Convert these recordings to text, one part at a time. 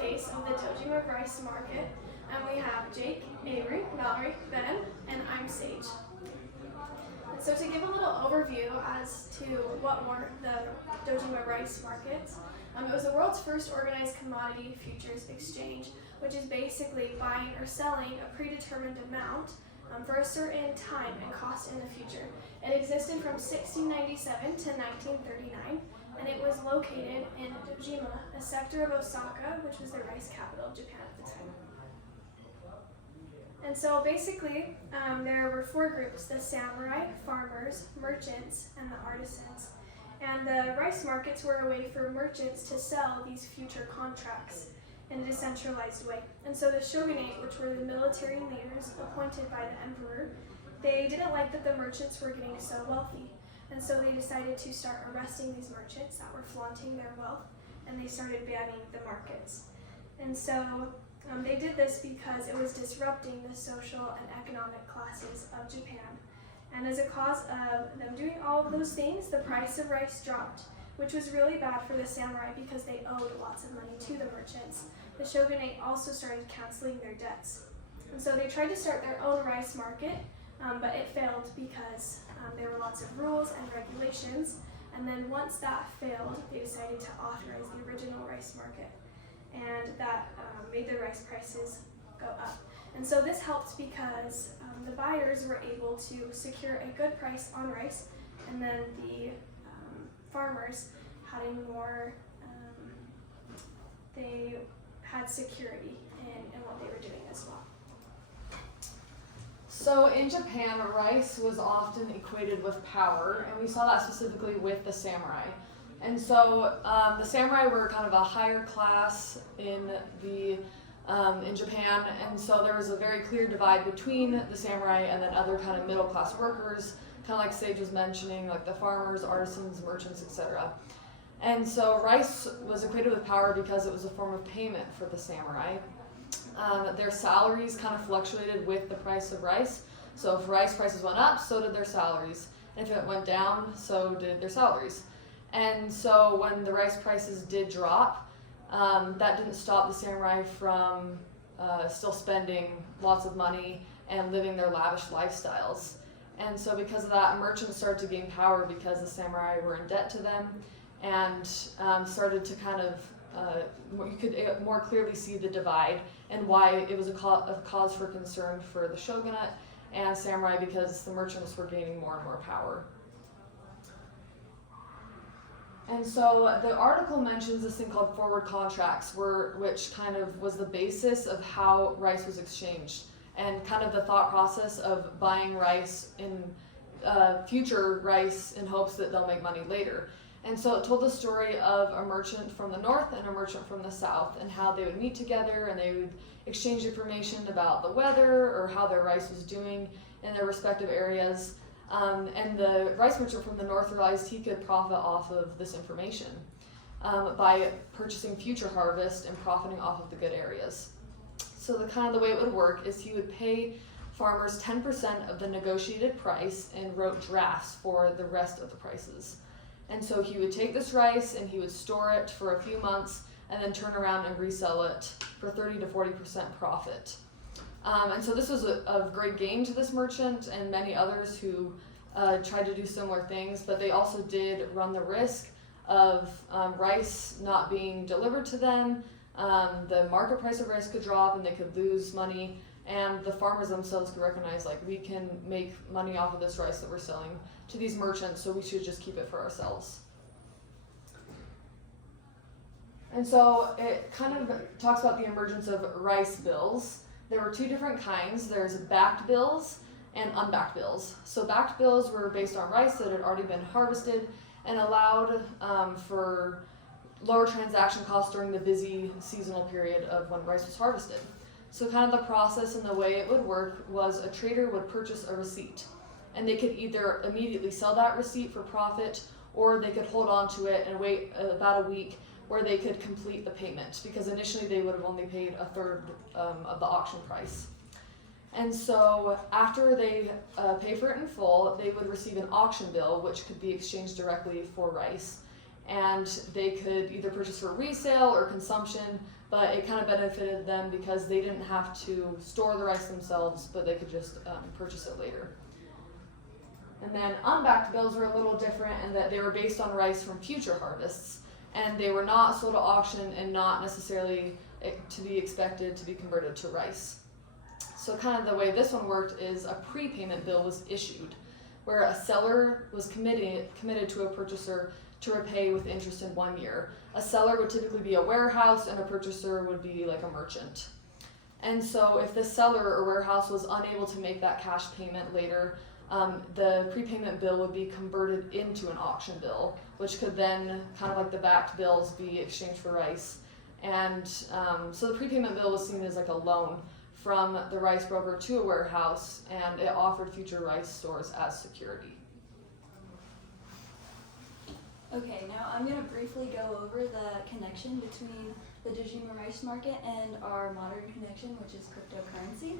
case of the Dojima rice market, and we have Jake, Avery, Mallory, Ben, and I'm Sage. And so to give a little overview as to what were the Dojima rice markets, it was the world's first organized commodity futures exchange, which is basically buying or selling a predetermined amount for a certain time and cost in the future. It existed from 1697 to 1939, and it was located in Dojima, a sector of Osaka, which was the rice capital of Japan at the time. And so basically, there were four groups: the samurai, farmers, merchants, and the artisans. And the rice markets were a way for merchants to sell these future contracts in a decentralized way. And so the shogunate, which were the military leaders appointed by the emperor, they didn't like that the merchants were getting so wealthy. And so they decided to start arresting these merchants that were flaunting their wealth, and they started banning the markets. And so they did this because it was disrupting the social and economic classes of Japan. And as a cause of them doing all of those things, the price of rice dropped, which was really bad for the samurai because they owed lots of money to the merchants. The shogunate also started canceling their debts. And so they tried to start their own rice market, but it failed because there were lots of rules and regulations. And then once that failed, they decided to authorize the original rice market. And that made the rice prices go up. And so this helped because the buyers were able to secure a good price on rice, and then the farmers had they had security in what they were doing as well. So in Japan, rice was often equated with power, and we saw that specifically with the samurai. And so the samurai were kind of a higher class in Japan, and so there was a very clear divide between the samurai and then other kind of middle class workers, kind of like Sage was mentioning, like the farmers, artisans, merchants, etc. And so rice was equated with power because it was a form of payment for the samurai. Their salaries kind of fluctuated with the price of rice. So if rice prices went up, so did their salaries. And if it went down, so did their salaries. And so when the rice prices did drop, that didn't stop the samurai from still spending lots of money and living their lavish lifestyles. And so because of that, merchants started to gain power because the samurai were in debt to them, and started to kind of, you could more clearly see the divide and why it was a cause for concern for the shogunate and samurai, because the merchants were gaining more and more power. And so the article mentions this thing called forward contracts, which kind of was the basis of how rice was exchanged, and kind of the thought process of buying rice in future rice in hopes that they'll make money later. And so it told the story of a merchant from the north and a merchant from the south, and how they would meet together and they would exchange information about the weather or how their rice was doing in their respective areas. And the rice merchant from the north realized he could profit off of this information by purchasing future harvest and profiting off of the good areas. So the way it would work is he would pay farmers 10% of the negotiated price and wrote drafts for the rest of the prices. And so he would take this rice and he would store it for a few months and then turn around and resell it for 30 to 40% profit. And so this was a great gain to this merchant and many others who tried to do similar things, but they also did run the risk of rice not being delivered to them. The market price of rice could drop and they could lose money, and the farmers themselves could recognize, like, we can make money off of this rice that we're selling to these merchants, so we should just keep it for ourselves. And so it kind of talks about the emergence of rice bills. There were two different kinds. There's backed bills and unbacked bills. So backed bills were based on rice that had already been harvested and allowed for lower transaction costs during the busy seasonal period of when rice was harvested. So kind of the process and the way it would work was a trader would purchase a receipt, and they could either immediately sell that receipt for profit, or they could hold on to it and wait about a week where they could complete the payment, because initially they would have only paid a third of the auction price. And so after they pay for it in full, they would receive an auction bill, which could be exchanged directly for rice. And they could either purchase for resale or consumption, but it kind of benefited them because they didn't have to store the rice themselves, but they could just purchase it later. And then unbacked bills were a little different in that they were based on rice from future harvests, and they were not sold at auction and not necessarily to be expected to be converted to rice. So kind of the way this one worked is a prepayment bill was issued, where a seller was committed to a purchaser to repay with interest in 1 year. A seller would typically be a warehouse and a purchaser would be like a merchant. And so if the seller or warehouse was unable to make that cash payment later, the prepayment bill would be converted into an auction bill, which could then, kind of like the backed bills, be exchanged for rice. And so the prepayment bill was seen as like a loan from the rice broker to a warehouse, and it offered future rice stores as security. Okay, now I'm going to briefly go over the connection between the Dojima rice market and our modern connection, which is cryptocurrency.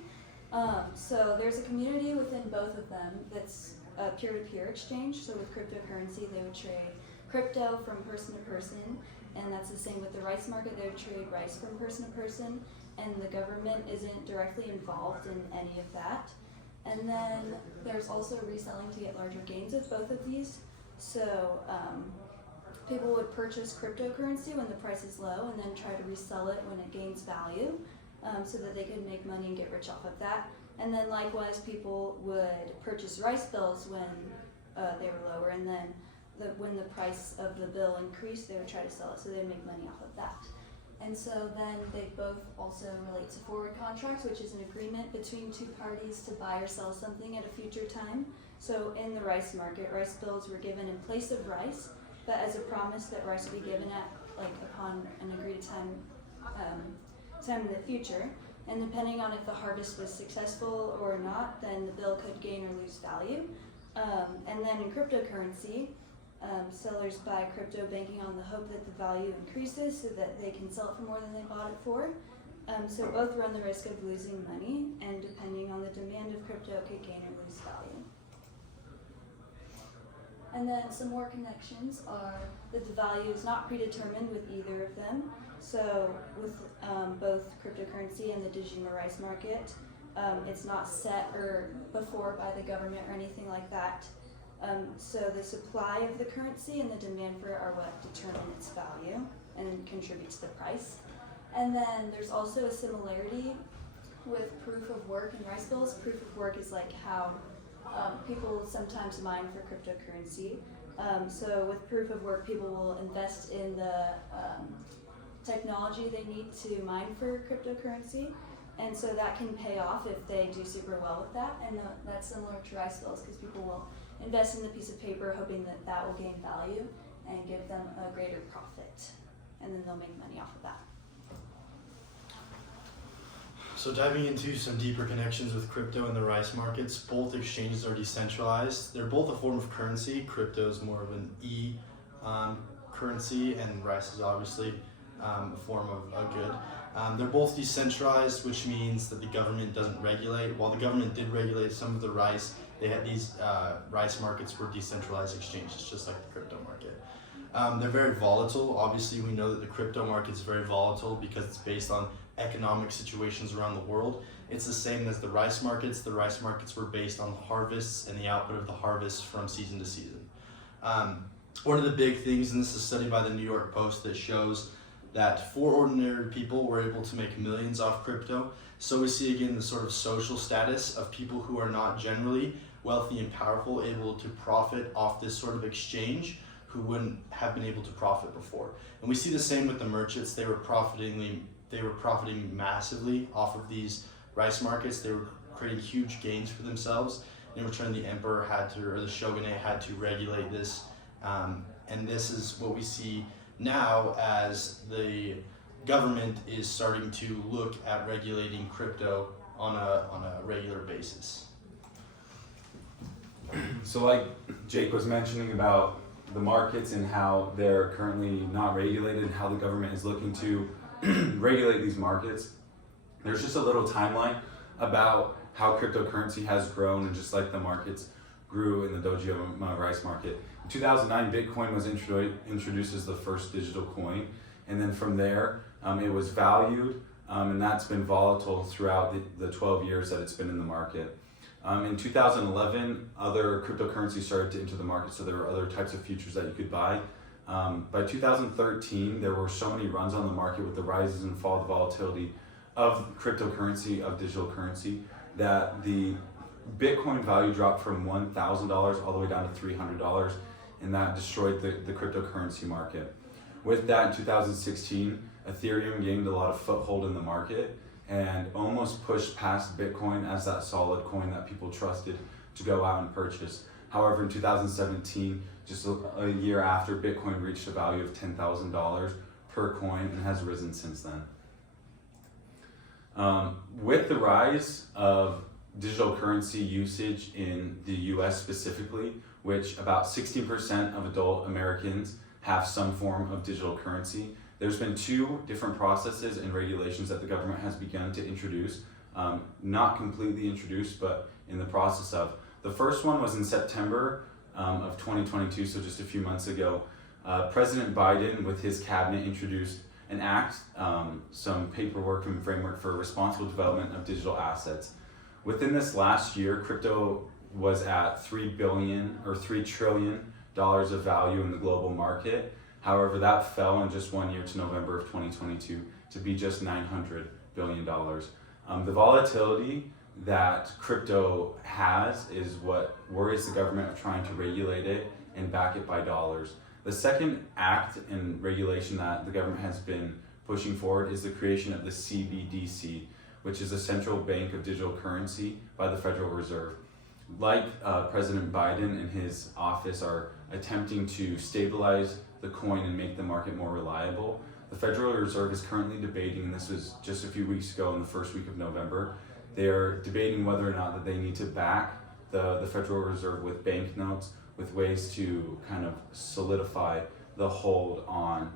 So there's a community within both of them that's a peer-to-peer exchange. So with cryptocurrency, they would trade crypto from person to person, and that's the same with the rice market. They would trade rice from person to person, and the government isn't directly involved in any of that. And then there's also reselling to get larger gains with both of these. So people would purchase cryptocurrency when the price is low and then try to resell it when it gains value, so that they could make money and get rich off of that. And then likewise, people would purchase rice bills when they were lower, and then when the price of the bill increased, they would try to sell it so they'd make money off of that. And so then they both also relate to forward contracts, which is an agreement between two parties to buy or sell something at a future time. So in the rice market, rice bills were given in place of rice, but as a promise that rice would be given at upon an agreed time in the future. And depending on if the harvest was successful or not, then the bill could gain or lose value. And then in cryptocurrency, sellers buy crypto banking on the hope that the value increases so that they can sell it for more than they bought it for. So both run the risk of losing money, and depending on the demand of crypto, it could gain or lose value. And then some more connections are that the value is not predetermined with either of them. So with both cryptocurrency and the Dojima rice market, it's not set or before by the government or anything like that. So the supply of the currency and the demand for it are what determine its value and contribute to the price. And then there's also a similarity with proof of work and rice bills. Proof of work is like how people sometimes mine for cryptocurrency. So with proof of work, people will invest in the technology they need to mine for cryptocurrency. And so that can pay off if they do super well with that. And that's similar to rice bills, because people will invest in the piece of paper hoping that that will gain value and give them a greater profit. And then they'll make money off of that. So diving into some deeper connections with crypto and the rice markets, both exchanges are decentralized. They're both a form of currency. Crypto is more of an currency, and rice is obviously a form of a good. They're both decentralized, which means that the government doesn't regulate. While the government did regulate some of the rice, they had these rice markets were decentralized exchanges, just like the crypto market. They're very volatile. Obviously, we know that the crypto market is very volatile because it's based on economic situations around the world. It's the same as the rice markets. The rice markets were based on the harvests and the output of the harvest from season to season. One of the big things, and this is studied by the New York Post, that shows that 4 ordinary people were able to make millions off crypto. So we see again the sort of social status of people who are not generally wealthy and powerful able to profit off this sort of exchange, who wouldn't have been able to profit before. And we see the same with the merchants. They were profiting massively off of these rice markets. They were creating huge gains for themselves. In return, the emperor or the shogunate had to regulate this. And this is what we see now as the government is starting to look at regulating crypto on a regular basis. So like Jake was mentioning about the markets and how they're currently not regulated and how the government is looking to regulate these markets, there's just a little timeline about how cryptocurrency has grown, and just like the markets grew in the Dojima rice market. In 2009, Bitcoin was introduced as the first digital coin, and then from there, It was valued, and that's been volatile throughout the 12 years that it's been in the market. In 2011, other cryptocurrencies started to enter the market, so there were other types of futures that you could buy. By 2013, there were so many runs on the market with the rises and fall of volatility of cryptocurrency, of digital currency, that the Bitcoin value dropped from $1,000 all the way down to $300, and that destroyed the cryptocurrency market. With that, in 2016, Ethereum gained a lot of foothold in the market and almost pushed past Bitcoin as that solid coin that people trusted to go out and purchase. However, in 2017, just a year after, Bitcoin reached a value of $10,000 per coin and has risen since then. With the rise of digital currency usage in the US specifically, which about 16% of adult Americans have some form of digital currency, there's been two different processes and regulations that the government has begun to introduce, not completely introduced, but in the process of. The first one was in September of 2022, so just a few months ago. President Biden, with his cabinet, introduced an act, some paperwork and framework for responsible development of digital assets. Within this last year, crypto was at $3 trillion of value in the global market. However, that fell in just 1 year to November of 2022 to be just $900 billion. The volatility that crypto has is what worries the government of trying to regulate it and back it by dollars. The second act and regulation that the government has been pushing forward is the creation of the CBDC, which is a central bank of digital currency by the Federal Reserve. Like President Biden and his office are attempting to stabilize the coin and make the market more reliable, the Federal Reserve is currently debating, and this was just a few weeks ago in the first week of November, they're debating whether or not that they need to back the Federal Reserve with banknotes, with ways to kind of solidify the hold on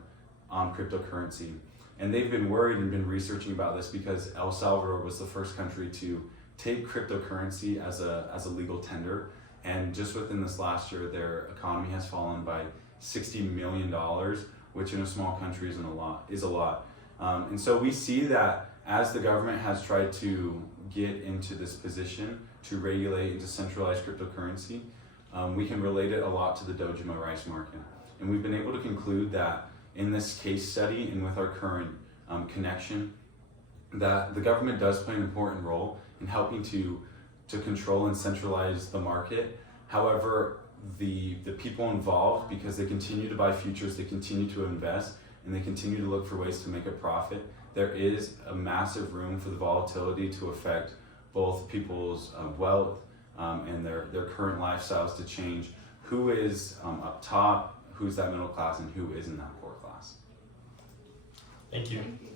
cryptocurrency. And they've been worried and been researching about this because El Salvador was the first country to take cryptocurrency as a legal tender, and just within this last year, their economy has fallen by $60 million, which in a small country is a lot. And so we see that as the government has tried to get into this position to regulate and to centralize cryptocurrency, we can relate it a lot to the Dojima rice market. And we've been able to conclude that in this case study and with our current connection, that the government does play an important role in helping to control and centralize the market. However, the people involved, because they continue to buy futures, they continue to invest, and they continue to look for ways to make a profit, there is a massive room for the volatility to affect both people's wealth and their current lifestyles to change who is up top, who's that middle class, and who isn't that poor class. Thank you. Thank you.